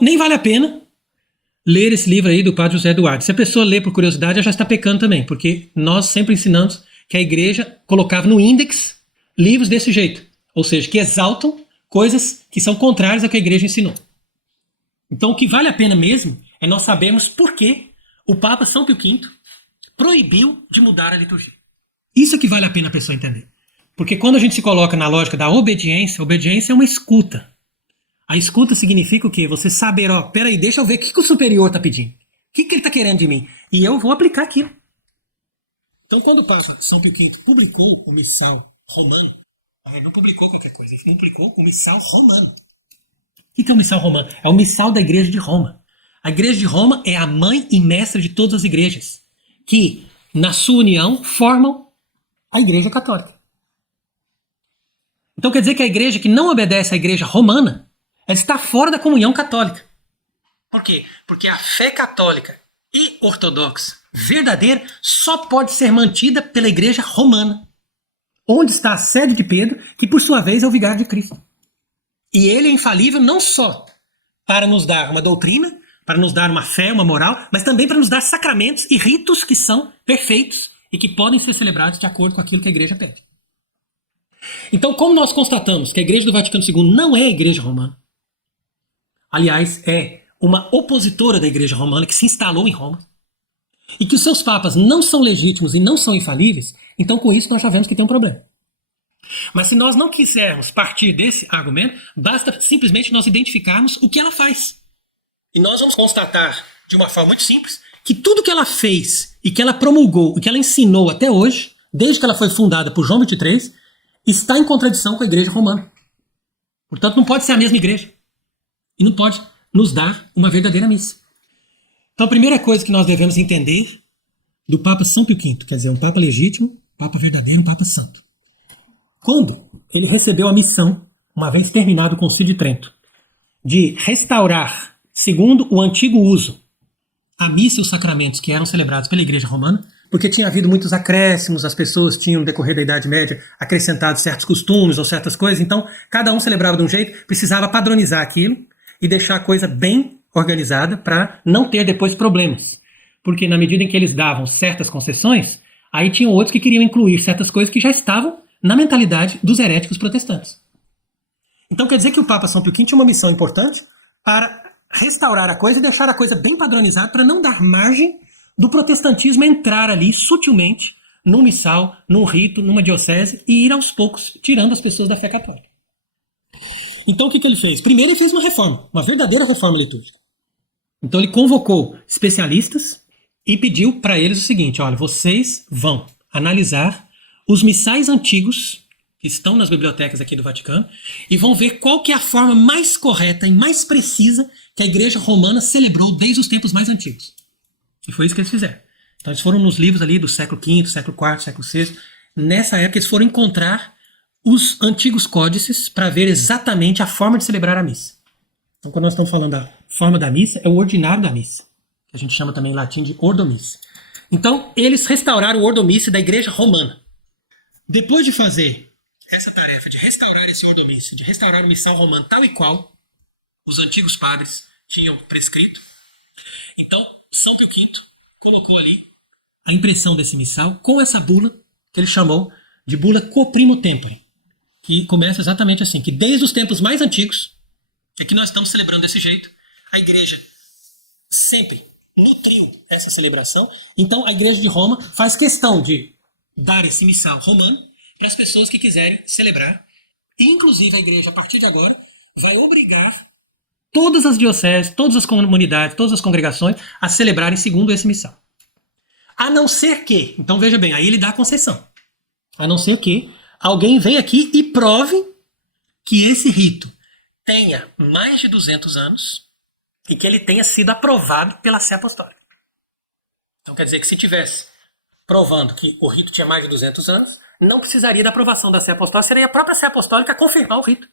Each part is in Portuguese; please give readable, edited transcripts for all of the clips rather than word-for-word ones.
Nem vale a pena ler esse livro aí do Padre José Eduardo. Se a pessoa lê por curiosidade, ela já está pecando também, porque nós sempre ensinamos que a igreja colocava no índex livros desse jeito, ou seja, que exaltam coisas que são contrárias ao que a igreja ensinou. Então o que vale a pena mesmo é nós sabermos por que o Papa São Pio V proibiu de mudar a liturgia. Isso é que vale a pena a pessoa entender. Porque quando a gente se coloca na lógica da obediência, obediência é uma escuta. A escuta significa o quê? Você saber, ó, peraí, deixa eu ver o que o superior está pedindo. O que ele está querendo de mim? E eu vou aplicar aquilo. Então, quando o Papa São Pio V publicou o Missal Romano, não publicou qualquer coisa, ele publicou o Missal Romano. O que é o Missal Romano? É o Missal da Igreja de Roma. A Igreja de Roma é a mãe e mestra de todas as igrejas, que, na sua união, formam a Igreja Católica. Então quer dizer que a igreja que não obedece à Igreja Romana, ela está fora da comunhão católica. Por quê? Porque a fé católica e ortodoxa verdadeira só pode ser mantida pela Igreja Romana, onde está a sede de Pedro, que por sua vez é o vigário de Cristo. E ele é infalível não só para nos dar uma doutrina, para nos dar uma fé, uma moral, mas também para nos dar sacramentos e ritos que são perfeitos e que podem ser celebrados de acordo com aquilo que a igreja pede. Então, como nós constatamos que a Igreja do Vaticano II não é a Igreja Romana, aliás, é uma opositora da Igreja Romana que se instalou em Roma, e que os seus papas não são legítimos e não são infalíveis, então com isso nós já vemos que tem um problema. Mas se nós não quisermos partir desse argumento, basta simplesmente nós identificarmos o que ela faz. E nós vamos constatar, de uma forma muito simples, que tudo que ela fez e que ela promulgou e que ela ensinou até hoje, desde que ela foi fundada por João XXIII, está em contradição com a Igreja Romana. Portanto, não pode ser a mesma igreja. E não pode nos dar uma verdadeira missa. Então, a primeira coisa que nós devemos entender do Papa São Pio V, quer dizer, um Papa legítimo, Papa verdadeiro, um Papa santo. Quando ele recebeu a missão, uma vez terminado o Concílio de Trento, de restaurar, segundo o antigo uso, a missa e os sacramentos que eram celebrados pela Igreja Romana, porque tinha havido muitos acréscimos, as pessoas tinham, no decorrer da Idade Média, acrescentado certos costumes ou certas coisas, então cada um celebrava de um jeito, precisava padronizar aquilo e deixar a coisa bem organizada para não ter depois problemas. Porque na medida em que eles davam certas concessões, aí tinham outros que queriam incluir certas coisas que já estavam na mentalidade dos heréticos protestantes. Então quer dizer que o Papa São Pio V tinha uma missão importante para restaurar a coisa e deixar a coisa bem padronizada para não dar margem do protestantismo entrar ali sutilmente num missal, num rito, numa diocese e ir aos poucos tirando as pessoas da fé católica. Então o que ele fez? Primeiro ele fez uma reforma, uma verdadeira reforma litúrgica. Então ele convocou especialistas e pediu para eles o seguinte: olha, vocês vão analisar os missais antigos que estão nas bibliotecas aqui do Vaticano e vão ver qual que é a forma mais correta e mais precisa que a Igreja Romana celebrou desde os tempos mais antigos. E foi isso que eles fizeram. Então eles foram nos livros ali do século V, século IV, século VI. Nessa época eles foram encontrar os antigos códices para ver exatamente a forma de celebrar a missa. Então quando nós estamos falando da forma da missa, é o ordinário da missa, que a gente chama também em latim de ordo missae. Então eles restauraram o ordo missae da Igreja Romana. Depois de fazer essa tarefa de restaurar esse ordo missae, de restaurar o missal romano tal e qual os antigos padres tinham prescrito, então São Pio V colocou ali a impressão desse missal com essa bula que ele chamou de bula Quo Primo Tempore, que começa exatamente assim, que desde os tempos mais antigos, que aqui nós estamos celebrando desse jeito, a igreja sempre nutriu essa celebração. Então a Igreja de Roma faz questão de dar esse missal romano para as pessoas que quiserem celebrar. E, inclusive, a igreja, a partir de agora, vai obrigar todas as dioceses, todas as comunidades, todas as congregações a celebrarem segundo esse missal. A não ser que, então veja bem, aí ele dá a concessão. A não ser que alguém venha aqui e prove que esse rito tenha mais de 200 anos e que ele tenha sido aprovado pela Sé Apostólica. Então quer dizer que se tivesse provando que o rito tinha mais de 200 anos, não precisaria da aprovação da Sé Apostólica, seria a própria Sé Apostólica a confirmar o rito.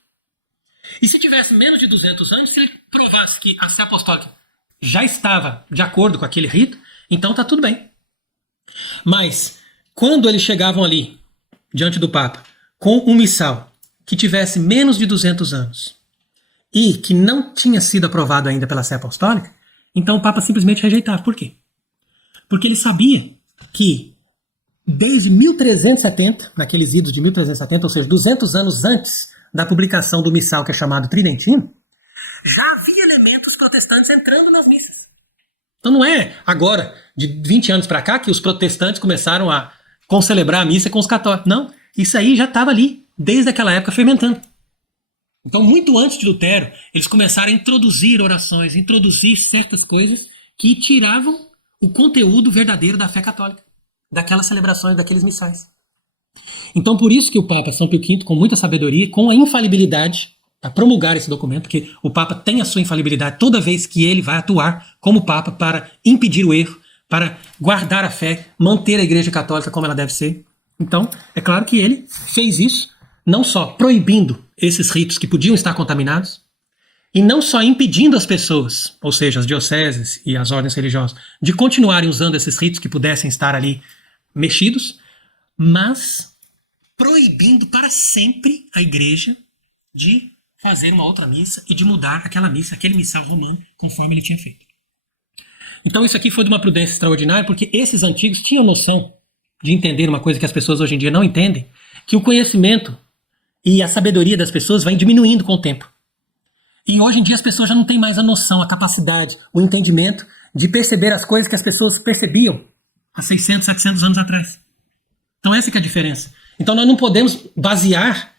E se tivesse menos de 200 anos, se ele provasse que a Sé Apostólica já estava de acordo com aquele rito, então está tudo bem. Mas, quando eles chegavam ali, diante do Papa, com um missal que tivesse menos de 200 anos, e que não tinha sido aprovado ainda pela Sé Apostólica, então o Papa simplesmente rejeitava. Por quê? Porque ele sabia que desde 1370, naqueles idos de 1370, ou seja, 200 anos antes da publicação do missal que é chamado Tridentino, já havia elementos protestantes entrando nas missas. Então não é agora, de 20 anos para cá, que os protestantes começaram a concelebrar a missa com os católicos. Não, isso aí já estava ali, desde aquela época, fermentando. Então, muito antes de Lutero, eles começaram a introduzir orações, introduzir certas coisas que tiravam o conteúdo verdadeiro da fé católica, daquelas celebrações, daqueles missais. Então, por isso que o Papa São Pio V, com muita sabedoria, com a infalibilidade, para promulgar esse documento, porque o Papa tem a sua infalibilidade toda vez que ele vai atuar como Papa para impedir o erro, para guardar a fé, manter a Igreja Católica como ela deve ser. Então, é claro que ele fez isso, não só proibindo esses ritos que podiam estar contaminados, e não só impedindo as pessoas, ou seja, as dioceses e as ordens religiosas, de continuarem usando esses ritos que pudessem estar ali mexidos, mas proibindo para sempre a Igreja de fazer uma outra missa e de mudar aquela missa, aquele missal romano, conforme ele tinha feito. Então isso aqui foi de uma prudência extraordinária, porque esses antigos tinham noção de entender uma coisa que as pessoas hoje em dia não entendem, que o conhecimento e a sabedoria das pessoas vai diminuindo com o tempo. E hoje em dia as pessoas já não têm mais a noção, a capacidade, o entendimento de perceber as coisas que as pessoas percebiam há 600, 700 anos atrás. Então essa que é a diferença. Então nós não podemos basear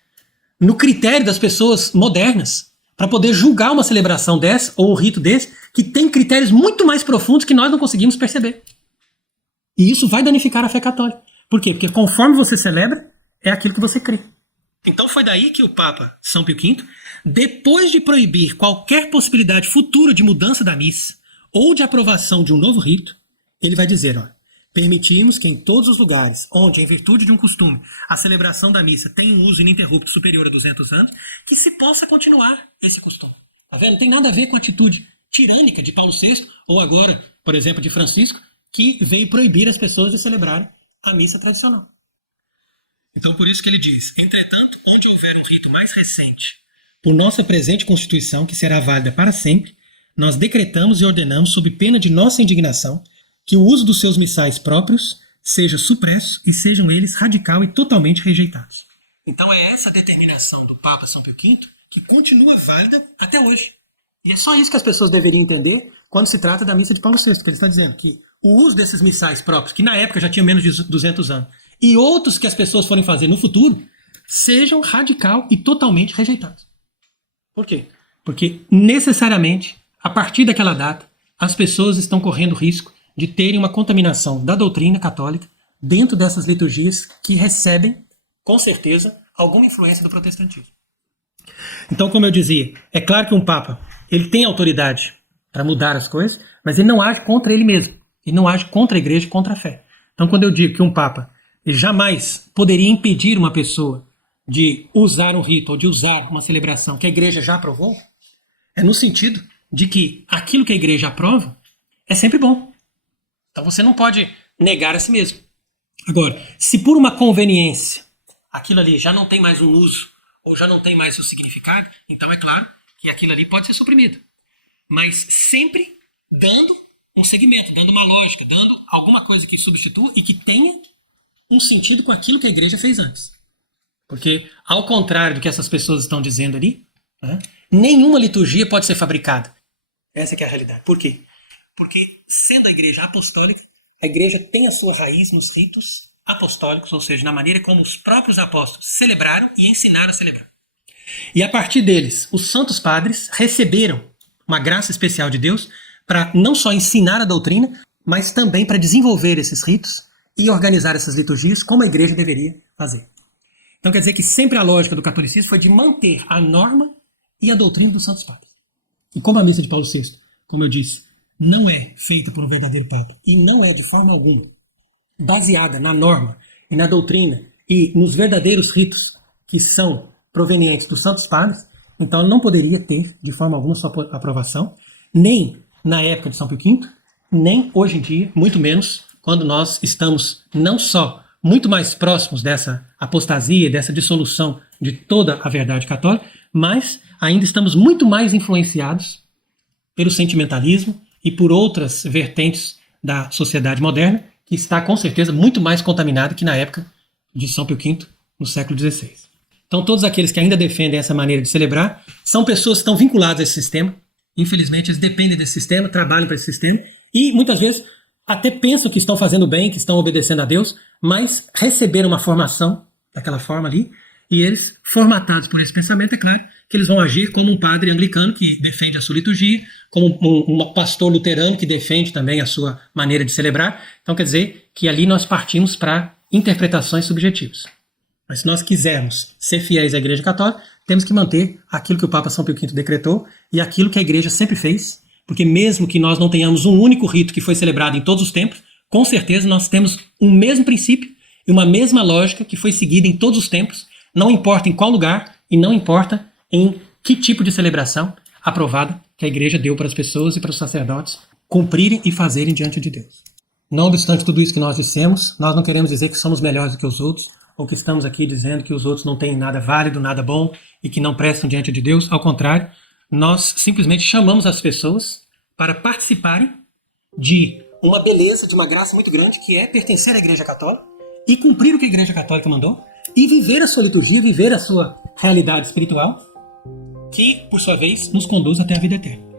no critério das pessoas modernas para poder julgar uma celebração dessa ou um rito desse que tem critérios muito mais profundos que nós não conseguimos perceber. E isso vai danificar a fé católica. Por quê? Porque conforme você celebra, é aquilo que você crê. Então foi daí que o Papa São Pio V, depois de proibir qualquer possibilidade futura de mudança da missa ou de aprovação de um novo rito, ele vai dizer, ó, permitimos que em todos os lugares onde, em virtude de um costume, a celebração da missa tem um uso ininterrupto superior a 200 anos, que se possa continuar esse costume. Tá vendo? Não tem nada a ver com a atitude tirânica de Paulo VI, ou agora, por exemplo, de Francisco, que veio proibir as pessoas de celebrarem a missa tradicional. Então, por isso que ele diz, entretanto, onde houver um rito mais recente, por nossa presente Constituição, que será válida para sempre, nós decretamos e ordenamos, sob pena de nossa indignação, que o uso dos seus missais próprios seja supresso e sejam eles radical e totalmente rejeitados. Então é essa determinação do Papa São Pio V que continua válida até hoje. E é só isso que as pessoas deveriam entender quando se trata da missa de Paulo VI, que ele está dizendo que o uso desses missais próprios, que na época já tinham menos de 200 anos, e outros que as pessoas forem fazer no futuro, sejam radical e totalmente rejeitados. Por quê? Porque necessariamente, a partir daquela data, as pessoas estão correndo risco de terem uma contaminação da doutrina católica dentro dessas liturgias que recebem, com certeza, alguma influência do protestantismo. Então, como eu dizia, é claro que um Papa ele tem autoridade para mudar as coisas, mas ele não age contra ele mesmo. Ele não age contra a igreja e contra a fé. Então, quando eu digo que um Papa jamais poderia impedir uma pessoa de usar um rito ou de usar uma celebração que a igreja já aprovou, é no sentido de que aquilo que a igreja aprova é sempre bom. Então você não pode negar a si mesmo. Agora, se por uma conveniência aquilo ali já não tem mais um uso ou já não tem mais o significado, então é claro que aquilo ali pode ser suprimido. Mas sempre dando um segmento, dando uma lógica, dando alguma coisa que substitua e que tenha um sentido com aquilo que a igreja fez antes. Porque, ao contrário do que essas pessoas estão dizendo ali, né, nenhuma liturgia pode ser fabricada. Essa que é a realidade. Por quê? Porque, sendo a igreja apostólica, a igreja tem a sua raiz nos ritos apostólicos, ou seja, na maneira como os próprios apóstolos celebraram e ensinaram a celebrar. E a partir deles, os santos padres receberam uma graça especial de Deus para não só ensinar a doutrina, mas também para desenvolver esses ritos e organizar essas liturgias como a igreja deveria fazer. Então quer dizer que sempre a lógica do catolicismo foi de manter a norma e a doutrina dos santos padres. E como a missa de Paulo VI, como eu disse, não é feita por um verdadeiro papa e não é de forma alguma baseada na norma e na doutrina e nos verdadeiros ritos que são provenientes dos santos padres, então não poderia ter de forma alguma sua aprovação, nem na época de São Pio V, nem hoje em dia, muito menos quando nós estamos não só muito mais próximos dessa apostasia, dessa dissolução de toda a verdade católica, mas ainda estamos muito mais influenciados pelo sentimentalismo e por outras vertentes da sociedade moderna, que está com certeza muito mais contaminada que na época de São Pio V, no século XVI. Então todos aqueles que ainda defendem essa maneira de celebrar são pessoas que estão vinculadas a esse sistema. Infelizmente eles dependem desse sistema, trabalham para esse sistema e muitas vezes até pensam que estão fazendo bem, que estão obedecendo a Deus, mas receberam uma formação daquela forma ali, e eles, formatados por esse pensamento, é claro que eles vão agir como um padre anglicano que defende a sua liturgia, como um pastor luterano que defende também a sua maneira de celebrar. Então quer dizer que ali nós partimos para interpretações subjetivas. Mas se nós quisermos ser fiéis à Igreja Católica, temos que manter aquilo que o Papa São Pio V decretou e aquilo que a Igreja sempre fez, porque mesmo que nós não tenhamos um único rito que foi celebrado em todos os tempos, com certeza nós temos um mesmo princípio e uma mesma lógica que foi seguida em todos os tempos, não importa em qual lugar e não importa em que tipo de celebração aprovada que a Igreja deu para as pessoas e para os sacerdotes cumprirem e fazerem diante de Deus. Não obstante tudo isso que nós dissemos, nós não queremos dizer que somos melhores do que os outros, ou que estamos aqui dizendo que os outros não têm nada válido, nada bom e que não prestam diante de Deus. Ao contrário, nós simplesmente chamamos as pessoas para participarem de uma beleza, de uma graça muito grande, que é pertencer à Igreja Católica e cumprir o que a Igreja Católica mandou e viver a sua liturgia, viver a sua realidade espiritual, que, por sua vez, nos conduz até a vida eterna.